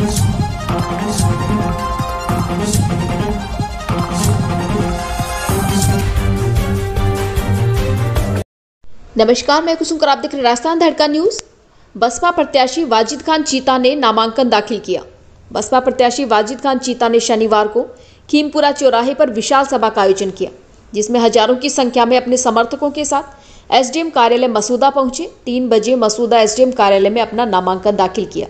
नमस्कार, मैं कुसुम कर आप देख रहे राजस्थान धड़का न्यूज। बसपा प्रत्याशी वाजिद खान चीता ने नामांकन दाखिल किया। बसपा प्रत्याशी वाजिद खान चीता ने शनिवार को खीमपुरा चौराहे पर विशाल सभा का आयोजन किया, जिसमें हजारों की संख्या में अपने समर्थकों के साथ एसडीएम कार्यालय मसूदा पहुंचे। 3 बजे मसूदा एसडीएम कार्यालय में अपना नामांकन दाखिल किया।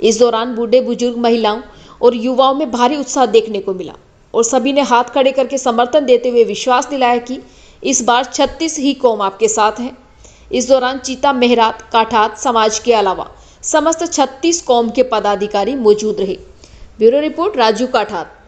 इस दौरान बूढ़े बुजुर्ग, महिलाओं और युवाओं में भारी उत्साह देखने को मिला और सभी ने हाथ खड़े करके समर्थन देते हुए विश्वास दिलाया कि इस बार 36 ही कौम आपके साथ है। इस दौरान चीता, मेहरात, काठात समाज के अलावा समस्त 36 कौम के पदाधिकारी मौजूद रहे। Bureau report, Raju Kathat.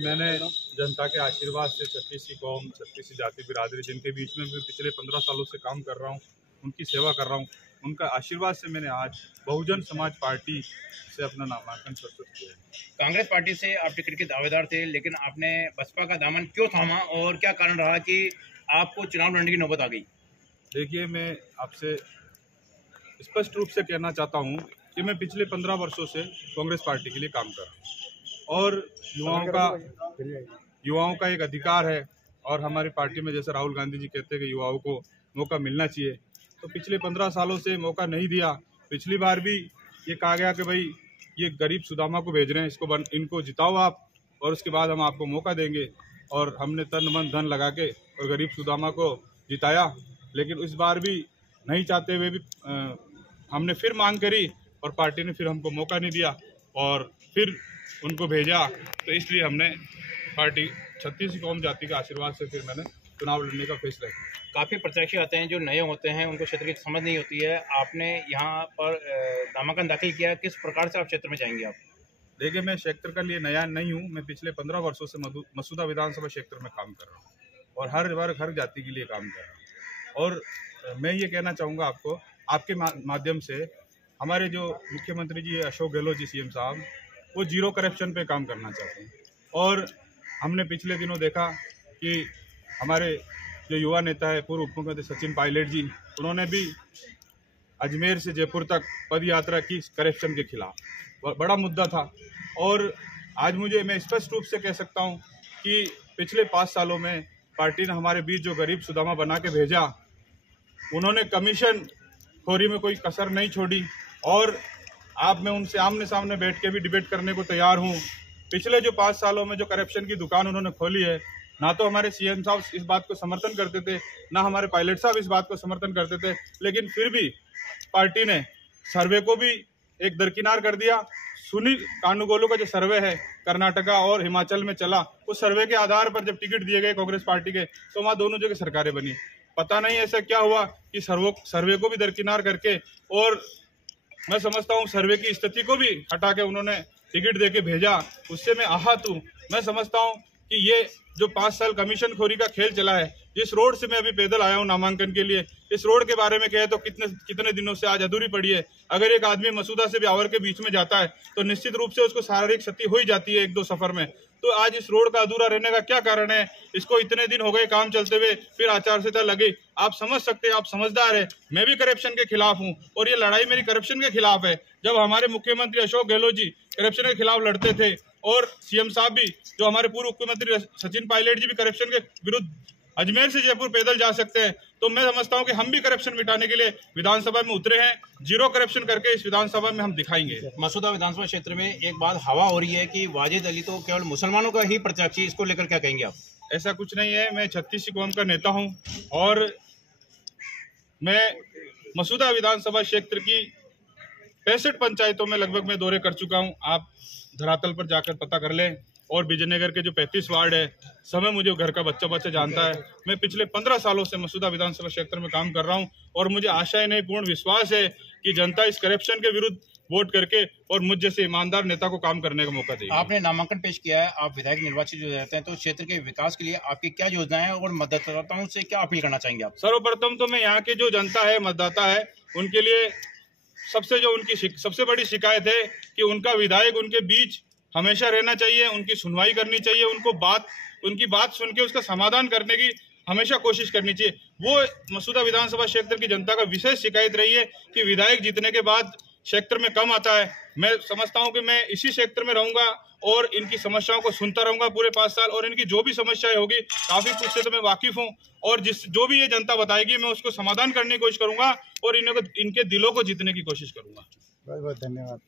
मैंने जनता के आशीर्वाद से 36 कौम, 36 जाति बिरादरी, जिनके बीच में मैं पिछले 15 सालों से काम कर रहा हूँ, उनकी सेवा कर रहा हूँ, उनका आशीर्वाद से मैंने आज बहुजन समाज पार्टी से अपना नामांकन प्रस्तुत किया। कांग्रेस पार्टी से आप टिकट के दावेदार थे, लेकिन आपने बसपा का दामन क्यों थामा और क्या कारण रहा कि आपको चुनाव लड़ने की नौबत आ गई? देखिए, मैं आपसे स्पष्ट रूप से कहना चाहता हूँ कि मैं पिछले 15 वर्षों से कांग्रेस पार्टी के लिए काम कर रहा हूँ और युवाओं का एक अधिकार है और हमारी पार्टी में जैसे राहुल गांधी जी कहते हैं कि युवाओं को मौका मिलना चाहिए, तो पिछले 15 सालों से मौका नहीं दिया। पिछली बार भी ये कहा गया कि भाई ये गरीब सुदामा को भेज रहे हैं, इनको जिताओ आप और उसके बाद हम आपको मौका देंगे, और हमने तन मन धन लगा के और गरीब सुदामा को जिताया। लेकिन इस बार भी नहीं चाहते हुए भी हमने फिर मांग करी और पार्टी ने फिर हमको मौका नहीं दिया और फिर उनको भेजा। तो इसलिए हमने पार्टी छत्तीस कौम जाति के आशीर्वाद से फिर मैंने चुनाव लड़ने का फैसला किया। काफ़ी प्रत्याशी आते हैं जो नए होते हैं, उनको क्षेत्र की समझ नहीं होती है। आपने यहाँ पर नामांकन दाखिल किया, किस प्रकार से आप क्षेत्र में जाएंगे आप? देखिए, मैं क्षेत्र का लिए नया नहीं हूँ। मैं पिछले 15 वर्षों से मसूदा विधानसभा क्षेत्र में काम कर रहा हूँ और हर वर्ग हर जाति के लिए काम कर रहा हूँ। और मैं ये कहना चाहूँगा आपको, आपके माध्यम से, हमारे जो मुख्यमंत्री जी अशोक गहलोत जी सीएम साहब, वो जीरो करप्शन पे काम करना चाहते हैं। और हमने पिछले दिनों देखा कि हमारे जो युवा नेता है पूर्व उप मुख्यमंत्री सचिन पायलट जी, उन्होंने भी अजमेर से जयपुर तक पद यात्रा की करप्शन के खिलाफ। बड़ा मुद्दा था। और आज मैं स्पष्ट रूप से कह सकता हूं कि पिछले 5 सालों में पार्टी ने हमारे बीच जो गरीब सुदामा बना के भेजा, उन्होंने कमीशन खोरी में कोई कसर नहीं छोड़ी। और मैं उनसे आमने सामने बैठ के भी डिबेट करने को तैयार हूं। पिछले जो 5 सालों में जो करप्शन की दुकान उन्होंने खोली है, ना तो हमारे सीएम साहब इस बात को समर्थन करते थे, ना हमारे पायलट साहब इस बात को समर्थन करते थे, लेकिन फिर भी पार्टी ने सर्वे को भी एक दरकिनार कर दिया। सुनील कानूगोलू का जो सर्वे है कर्नाटका और हिमाचल में चला, उस सर्वे के आधार पर जब टिकट दिए गए कांग्रेस पार्टी के, तो वहां दोनों जगह सरकारें बनी। पता नहीं ऐसा क्या हुआ कि सर्वे को भी दरकिनार करके, और मैं समझता हूं सर्वे की स्थिति को भी हटा के उन्होंने टिकट देके भेजा। उससे मैं आहत हूं। मैं समझता हूं कि ये जो 5 साल कमीशन खोरी का खेल चला है, जिस रोड से मैं अभी पैदल आया हूं नामांकन के लिए, इस रोड के बारे में कहे तो कितने दिनों से आज अधूरी पड़ी है। अगर एक आदमी मसूदा से ब्यावर के बीच में जाता है तो निश्चित रूप से उसको शारीरिक क्षति हो ही जाती है 1-2 सफर में। तो आज इस रोड का अधूरा रहने का क्या कारण है? इसको इतने दिन हो गए काम चलते हुए, फिर आचार संहिता लगी। आप समझ सकते हैं, आप समझदार है। मैं भी करप्शन के खिलाफ हूं और ये लड़ाई मेरी करप्शन के खिलाफ है। जब हमारे मुख्यमंत्री अशोक गहलोत जी करप्शन के खिलाफ लड़ते थे और सीएम साहब भी, जो हमारे पूर्व मुख्यमंत्री सचिन पायलट जी भी करप्शन के विरुद्ध अजमेर से जयपुर पैदल जा सकते हैं, तो मैं समझता हूं कि हम भी करप्शन मिटाने के लिए विधानसभा में उतरे हैं। जीरो करप्शन करके इस विधानसभा में हम दिखाएंगे। मसूदा विधानसभा क्षेत्र में एक बात हवा हो रही है कि वाजिद अली तो केवल मुसलमानों का ही प्रत्याशी, इसको लेकर क्या कहेंगे आप? ऐसा कुछ नहीं है। मैं 36 कौम का नेता हूं और मैं मसूदा विधानसभा क्षेत्र की 65 पंचायतों में लगभग मैं दौरे कर चुका हूं। आप धरातल पर जाकर पता कर लें। और विजयनगर के जो 35 वार्ड है, समय मुझे घर का बच्चा जानता है। मैं पिछले 15 सालों से मसूदा विधानसभा क्षेत्र में काम कर रहा हूं और मुझे आशा नहीं, पूर्ण विश्वास है कि जनता इस करप्शन के विरुद्ध वोट करके और मुझ जैसे ईमानदार नेता को काम करने का मौका देगी। आपने नामांकन पेश किया है, आप विधायक निर्वाचित हो जाते हैं, तो क्षेत्र के विकास के लिए आपकी क्या योजनाएं हैं और मतदाताओं से क्या अपील करना चाहेंगे आप? सर्वप्रथम तो मैं यहाँ के जो जनता है, मतदाता है, उनके लिए सबसे बड़ी शिकायत है कि उनका विधायक उनके बीच हमेशा रहना चाहिए, उनकी सुनवाई करनी चाहिए, उनकी बात सुन के उसका समाधान करने की हमेशा कोशिश करनी चाहिए। वो मसूदा विधानसभा क्षेत्र की जनता का विशेष शिकायत रही है कि विधायक जीतने के बाद क्षेत्र में कम आता है। मैं समझता हूं कि मैं इसी क्षेत्र में रहूंगा और इनकी समस्याओं को सुनता रहूंगा पूरे 5 साल, और इनकी जो भी समस्याएं होगी, काफी कुछ से तो मैं वाकिफ हूं, और जो भी ये जनता बताएगी मैं उसको समाधान करने की कोशिश करूंगा और इनके दिलों को जीतने की कोशिश करूंगा। बहुत बहुत धन्यवाद।